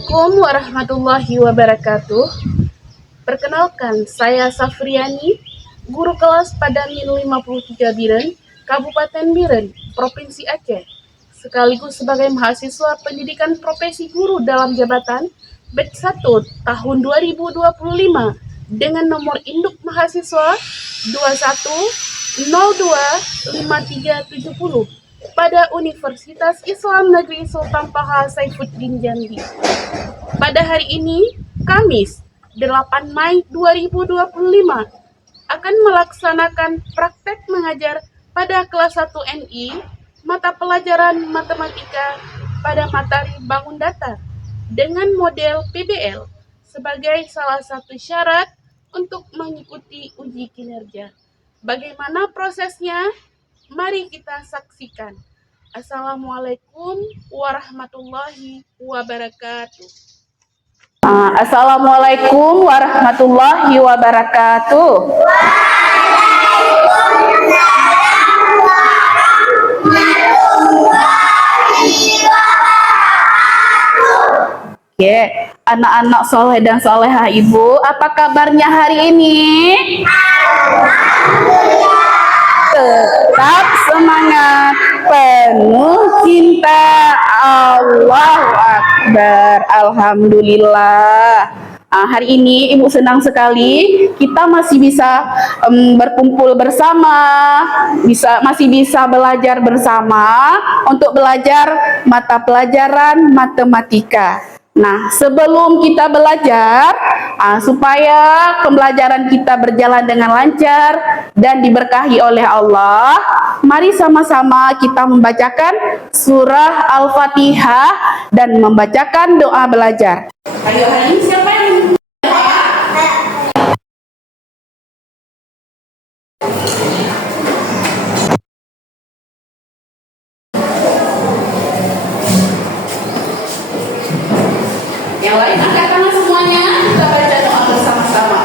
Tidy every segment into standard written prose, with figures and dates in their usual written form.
Assalamualaikum warahmatullahi wabarakatuh. Perkenalkan, saya Safriani, guru kelas pada Min 53 Biren, Kabupaten Biren, Provinsi Aceh, sekaligus sebagai mahasiswa pendidikan profesi guru dalam jabatan batch 1 tahun 2025 dengan nomor induk mahasiswa 21025370 pada Universitas Islam Negeri Sultan Toha Saifuddin Jambi. Pada hari ini, Kamis, 8 Mei 2025, akan melaksanakan praktek mengajar pada kelas 1 NI mata pelajaran matematika pada materi bangun datar dengan model PBL sebagai salah satu syarat untuk mengikuti uji kinerja. Bagaimana prosesnya? Mari kita saksikan. Assalamualaikum warahmatullahi wabarakatuh. Assalamualaikum warahmatullahi wabarakatuh. Oke, anak-anak soleh dan solehah ibu, apa kabarnya hari ini? Tetap semangat, penuh cinta. Allahu Akbar, Alhamdulillah. Hari ini ibu senang sekali kita masih bisa berkumpul bersama, masih bisa belajar bersama untuk belajar mata pelajaran matematika. Nah, sebelum kita belajar, supaya pembelajaran kita berjalan dengan lancar dan diberkahi oleh Allah, mari sama-sama kita membacakan surah Al-Fatihah dan membacakan doa belajar. Ayo, hari ini siapa yang yang lain angkat tangan semuanya, kita baca doa bersama-sama.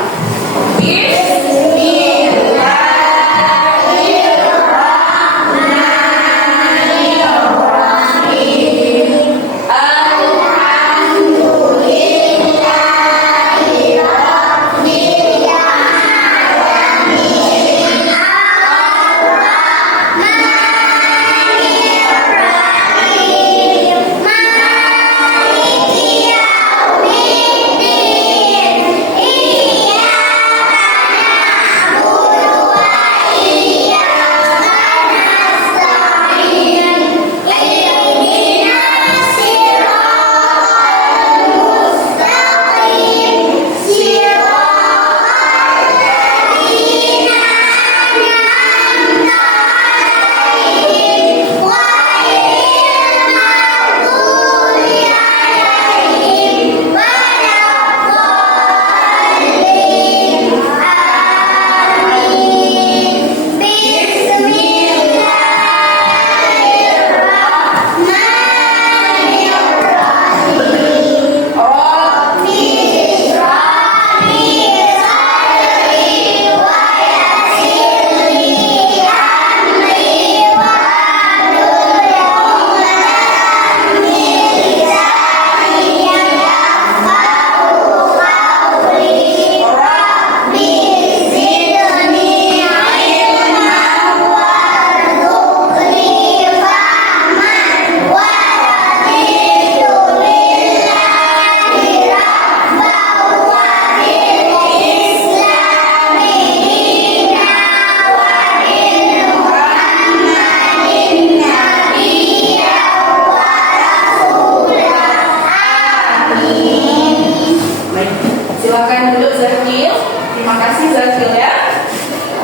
Silakan duduk Zakil. Terima kasih Zakil ya.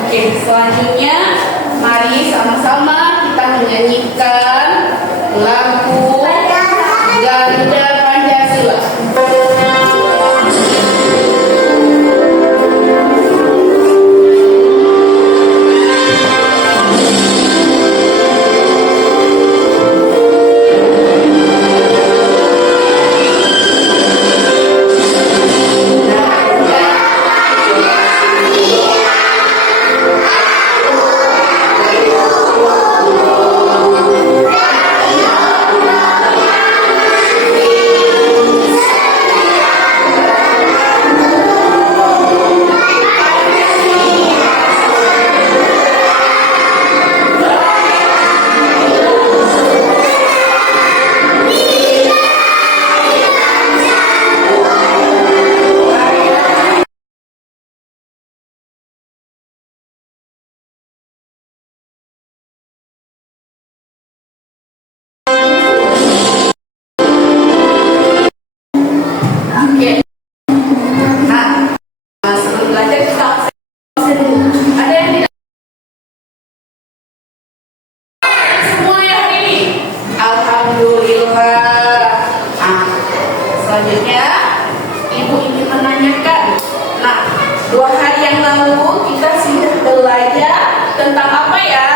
Oke, selanjutnya mari sama-sama kita menyanyikan lagu Garuda Pancasila. lalu kita sudah belajar tentang apa ya?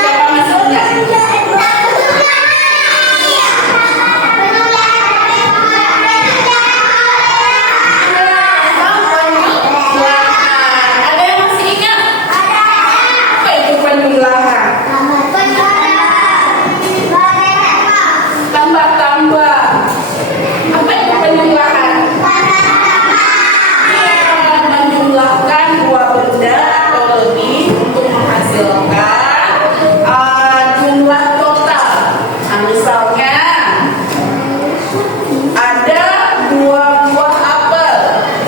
Siapa masih ingat? Ada yang masih ingat? Apa itu penjumlahan? Tambah-tambah. Apa itu penjumlahan? Menjumlahkan dua benda atau lebih untuk menghasilkan jumlah total. Nah, misalnya ada dua buah apel,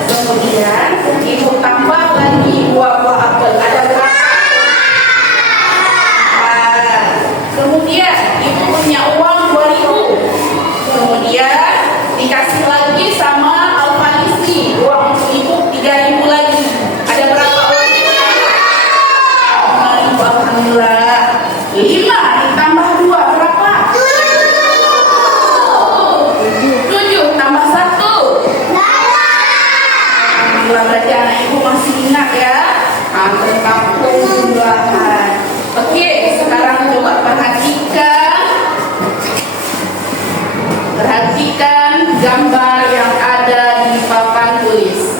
kemudian ibu tambah lagi dua buah apel. Ada berapa? Kemudian ibu punya uang 2.000. Kemudian dikasih lagi sama Alfanisi uang untuk ibu 3.000 lagi. Ada berapa uangnya? Alhamdulillah. 5 ditambah 2 berapa? 7 tambah 1. Alhamdulillah, berarti anak ibu masih ingat ya tentang penjumlahan. Oke, sekarang coba perhatikan gambar yang ada di papan tulis.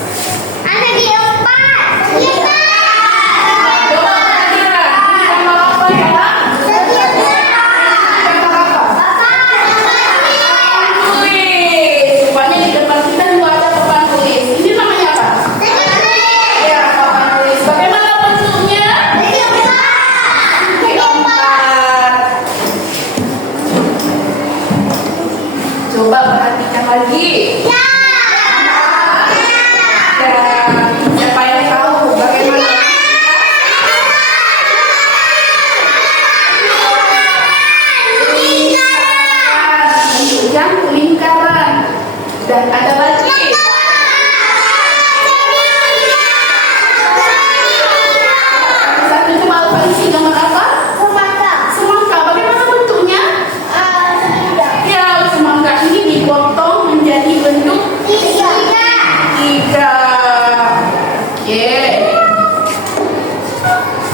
Ada di 4. Coba perhatikan, ini gambar apa ya? Gambar apa? Tulis. Rupanya di depan kita juga ada papan tulis. Ini namanya apa? Ya, papan tulis. Bagaimana bentuknya? Keempat. Coba perhatikan lagi. Dan siapa yang tahu bagaimana? Bentuk yang lingkaran. Dan ada lagi. Satu cuma Alfanisi gambar apa? Semangka. Bagaimana bentuknya? Ya, semangka ini dipotong menjadi bentuk 3. Oke.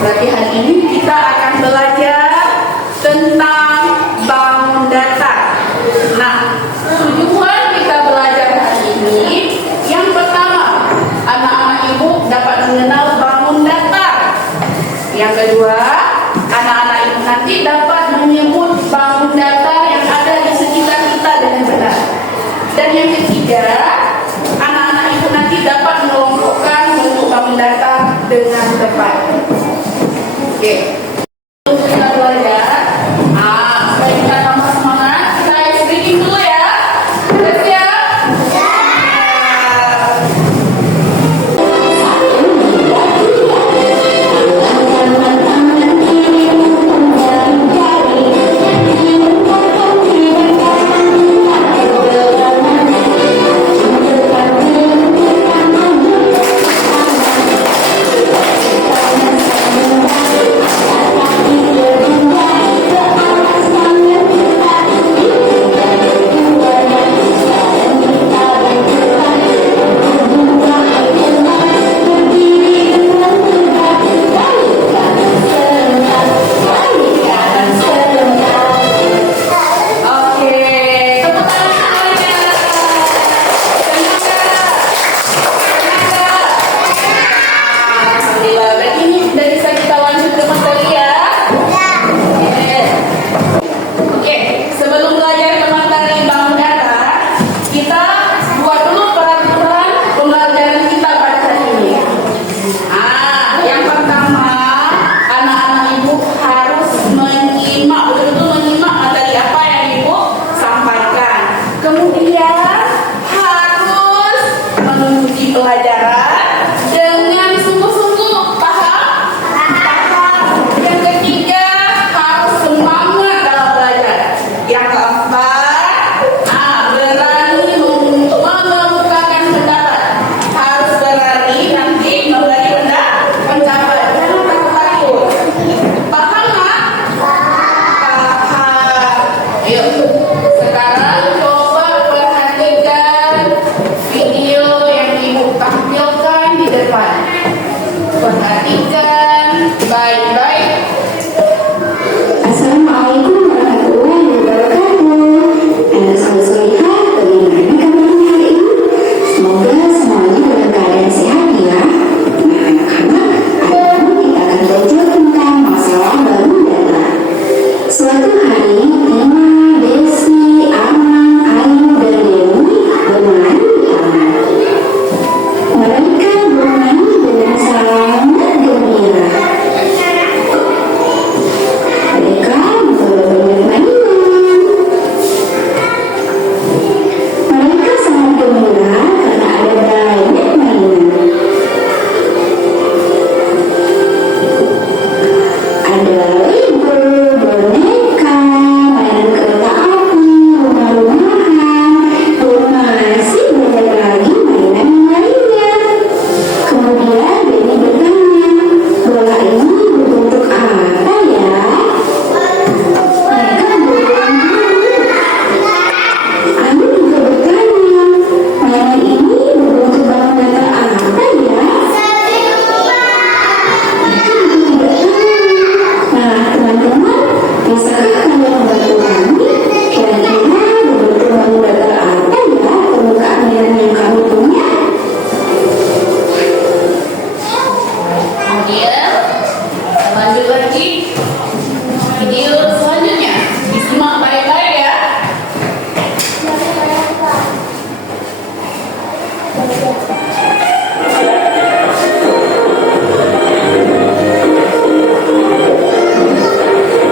Berarti hari ini kita akan belajar tentang bangun datar. Nah, tujuan kita belajar hari ini, yang pertama, anak-anak ibu dapat mengenal bangun datar. Yang kedua, anak-anak ibu nanti dapat menyebut bangun datar yang ada di sekitar kita dengan benar. Dan yang ketiga, anak-anak ibu nanti dapat mengelompokkan bentuk bangun datar dengan tepat. Oke. Untuk kita belajar, supaya kita tambah semangat, kita ice breaking dulu ya. Udah siap? Perhatikan baik-baik. Assalamualaikum warahmatullahi wabarakatuh. Selamat sore, bagaimana kabarnya hari ini? Semoga semuanya dalam keadaan sehat ya. Nah, anak-anak, hari ini kita akan belajar tentang masalah baru data. Suatu hari, Tina, Desi, Amang, Ayu, dan Dewi bermain di taman. Mereka bermain dengan sangat gembira. Mereka membawa banyak mainan. Mereka sangat gembira karena ada banyak mainan. Ada Lego, boneka, mainan kereta api, rumah-rumahan, dan masih banyak lagi mainan yang lainnya. Kemudian Benny bertanya, bola ini berbentuk apa ya? Mereka berulang Ayu juga bertanya, mainan ini berbentuk bangun datar apa ya? Mereka juga tidak tahu. Nah, teman-teman, bisakah kalian membantu kami? Kira-kira berbentuk bangun datar apa ya permukaan mainan yang kami punya? Kemudian lanjut lagi video selanjutnya. Disimak baik-baik ya.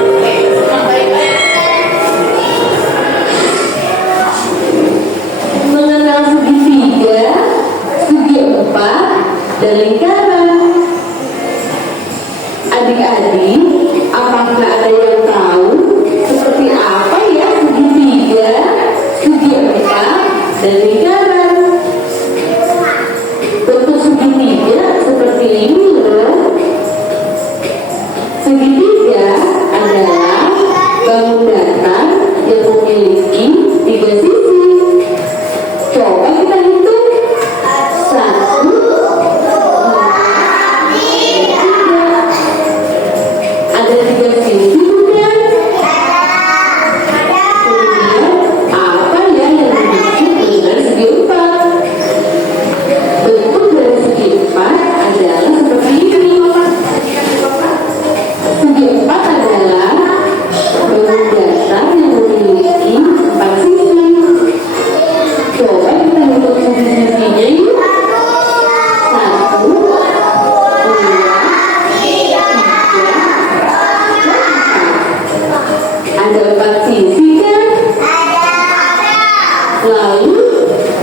Oke, disimak baik-baik. Mengenal segitiga, segi empat, dan lingkaran. Adik-adik, apakah ada yang tahu seperti apa ya segitiga, segi empat, dan lingkaran? Bentuk segitiga seperti ini loh. Segitiga adalah bangun datar yang memiliki tiga sisi. Coba kita hitung. 1, 2, 3. Ada tiga sisi bukan? Kemudian apa ya yang dimaksud dengan segi empat? Bentuk dari segi empat adalah seperti ini. Segi empat adalah bangun datar yang memiliki empat sisi. Coba kita hitung sisi-sisinya yuk. 1, 2, 3, 4. Ada empat sisi kan? Lalu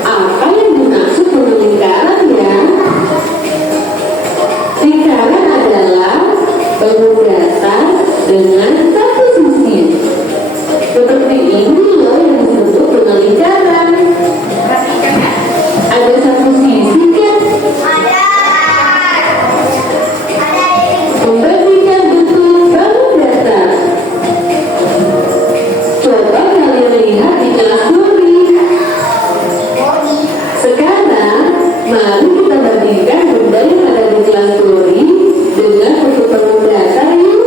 apa yang dimaksud dengan lingkaran ya? Lingkaran adalah bangun datar dengan satu sisi. Seperti ini loh yang disebut dengan lingkaran. Perhatikan ya. Ada satu sisi kan? Memberikan bentuk bangun datar. Coba kalian lihat di kelas teori. Sekarang, mari kita bandingkan benda yang ada di kelas teori dengan bentuk bangun datar yuk.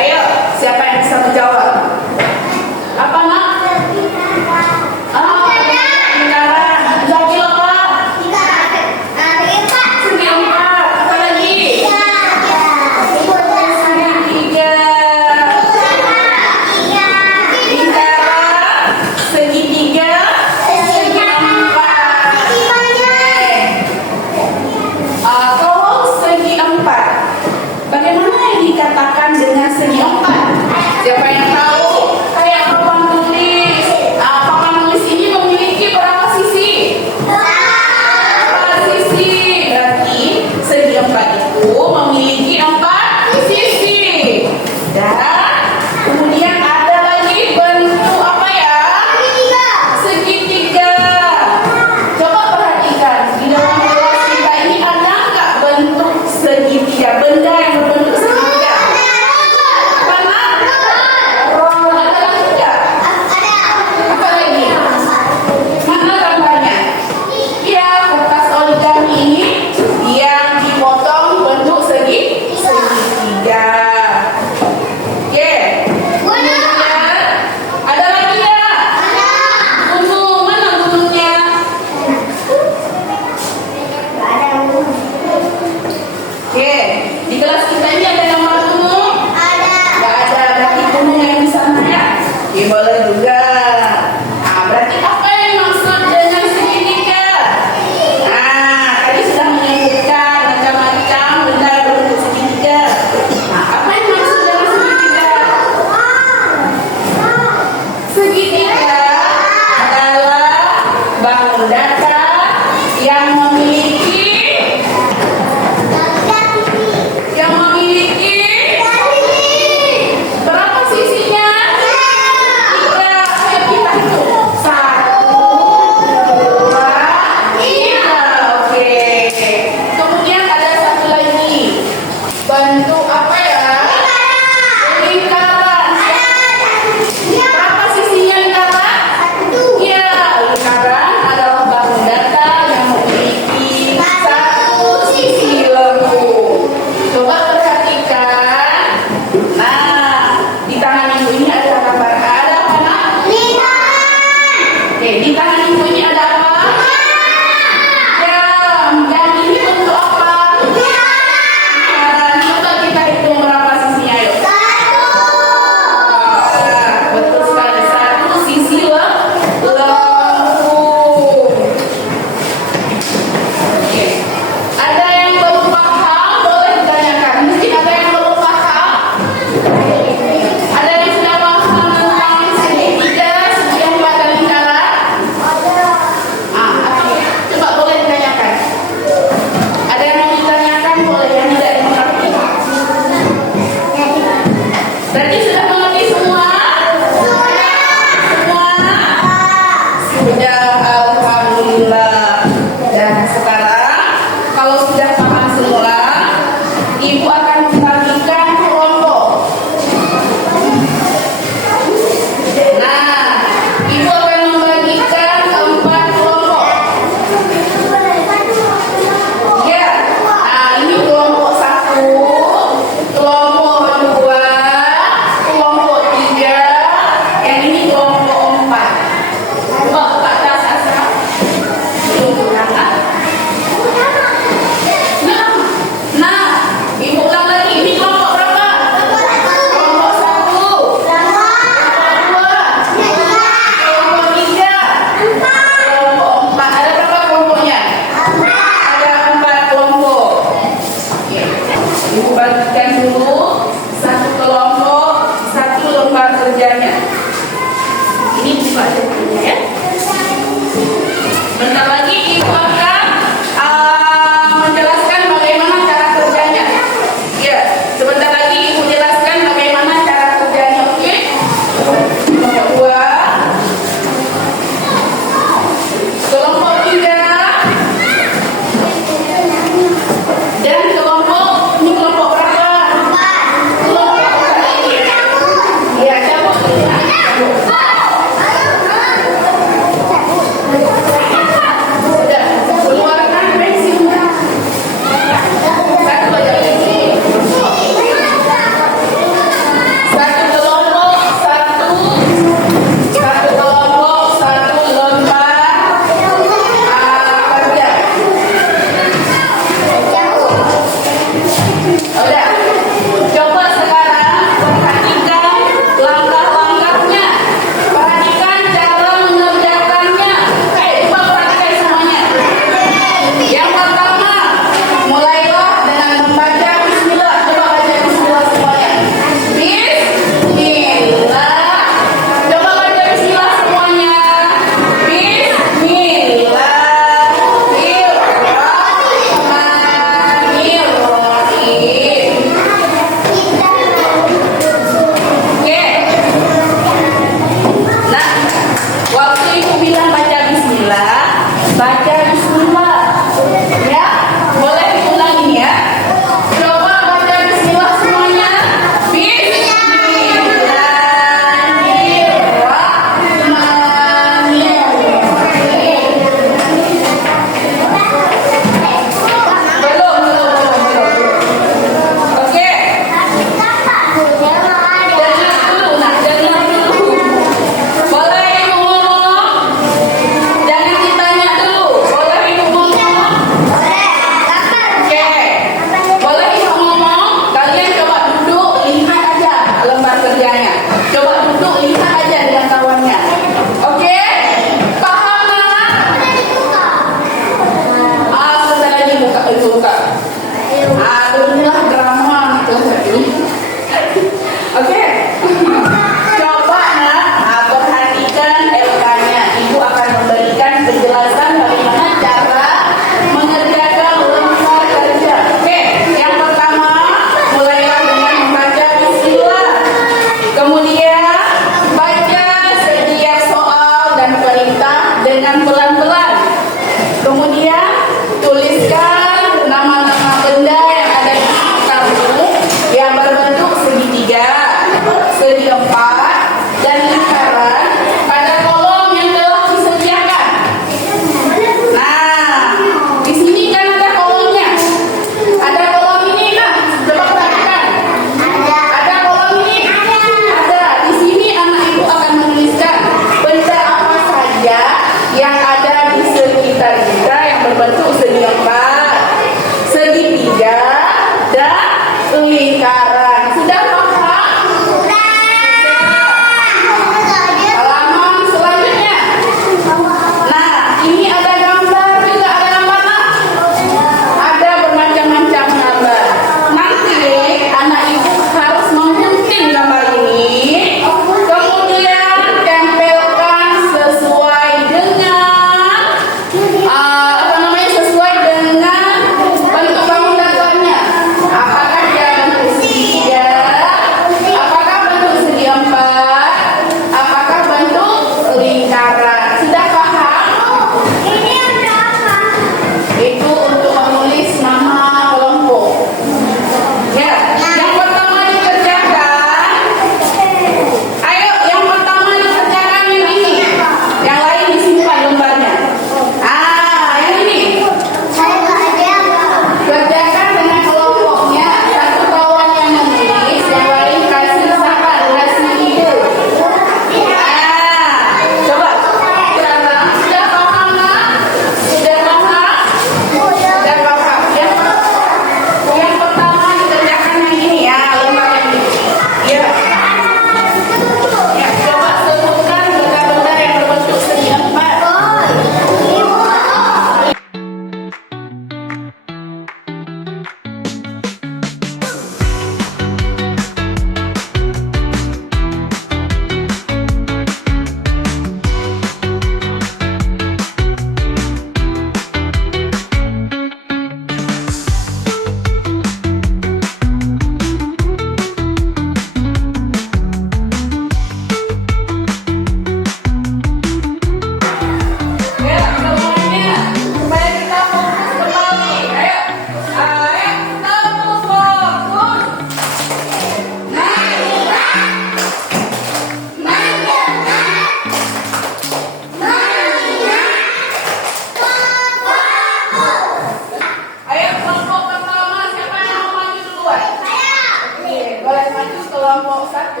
kelompok 1.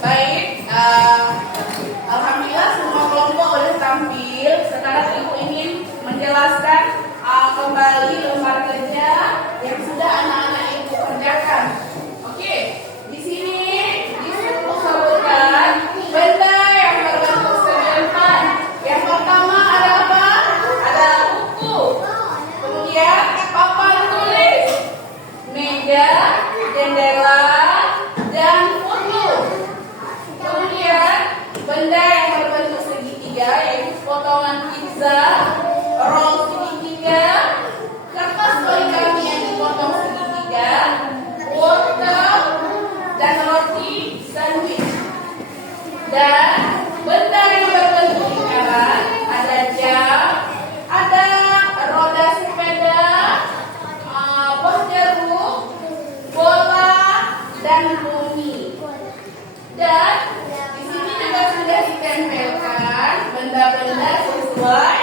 Baik, alhamdulillah semua kelompok sudah tampil. Sekarang Ibu ingin menjelaskan kembali lembar kerja yang sudah anak-anak Ibu kerjakan. Oke, di sini disuruh sebutkan benda yang berbentuk segi empat. Yang pertama ada apa? Ada buku. Kemudian papan tulis, meja, jendela, dan foto. Kemudian benda yang berbentuk segitiga yaitu potongan pizza, roll segitiga, kertas origami yang dipotong segitiga, wortel, dan roti sandwich. Dan benda yang berbentuk lingkaran ada jam, ada roda sepeda, bos jeruk, bola, dan bumi. Dan di sini juga sudah ditempelkan benda-benda sesuai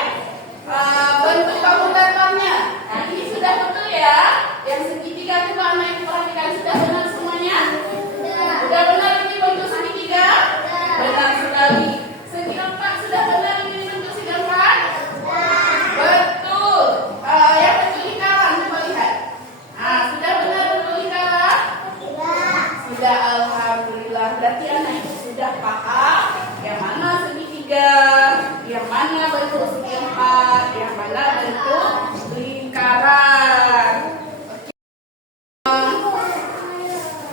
bentuk bangun datarnya. Nah, ini sudah betul ya. Yang segitiga itu anak yang perhatikan sudah benar semuanya? Sudah benar ini bentuk segitiga? Benar sekali. Segi empat sudah benar ini bentuk segi empat? Betul. Yang bentuk lingkaran coba lihat. Nah, sudah benar bentuk lingkaran? Sudah, alhamdulillah. Berarti anak itu sudah paham yang mana segitiga, yang mana bentuk segi empat, yang mana bentuk lingkaran.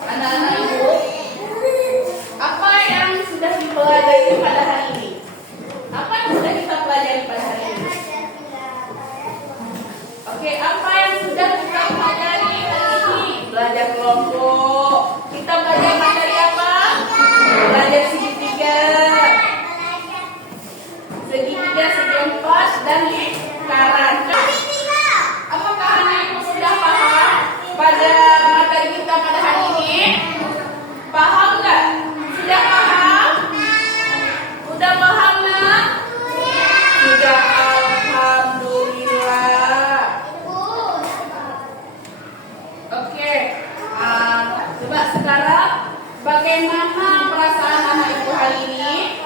Anak-anak Ibu, apa yang sudah dipelajari pada hari ini? Apa yang sudah kita pelajari pada hari ini? Oke, apa yang sudah kita pelajari hari ini? Belajar kelompok. Kita belajar materi apa? Belajar segitiga, segi empat, dan lingkaran. Apakah anak Ibu sudah paham pada materi kita pada hari ini? Paham nggak? Sudah paham? Sudah paham nggak? Sudah, alhamdulillah. Oke, coba sekarang bagaimana perasaan anak Ibu hari ini?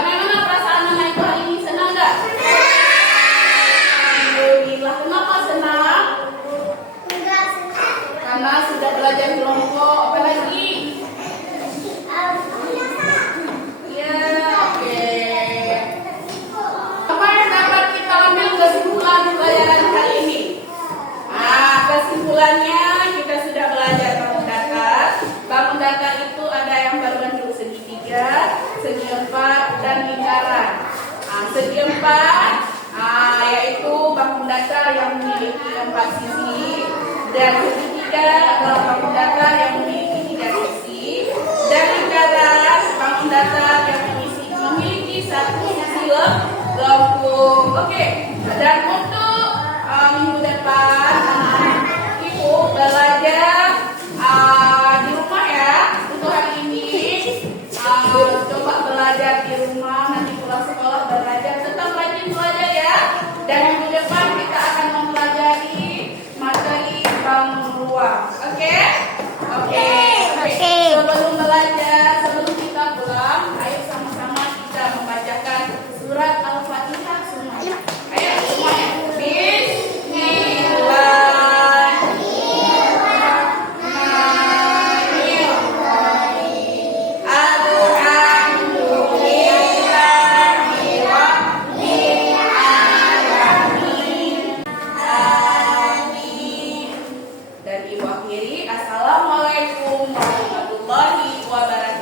Bagaimana perasaan anak Ibu hari ini? Senang nggak? Alhamdulillah. Kenapa senang? Karena sudah belajar kelompok. Apa lagi? Ya, oke. Apa yang dapat kita ambil kesimpulan pelajaran hari ini? Kesimpulannya kita sudah belajar bangun datar. Bangun datar itu ada yang berbentuk segitiga, segi empat, dan lingkaran. Segi empat yaitu bangun datar yang memiliki 4 sisi, dan segitiga adalah bangun datar yang memiliki 3 sisi, dan lingkaran bangun datar yang memiliki 1 sisi lengkung. Oke, dan untuk minggu depan Ibu belajar di rumah ya. Untuk hari ini coba belajar di rumah, nanti pulang sekolah belajar, tetap rajin Dan ibu akhiri, assalamualaikum warahmatullahi wabarakatuh.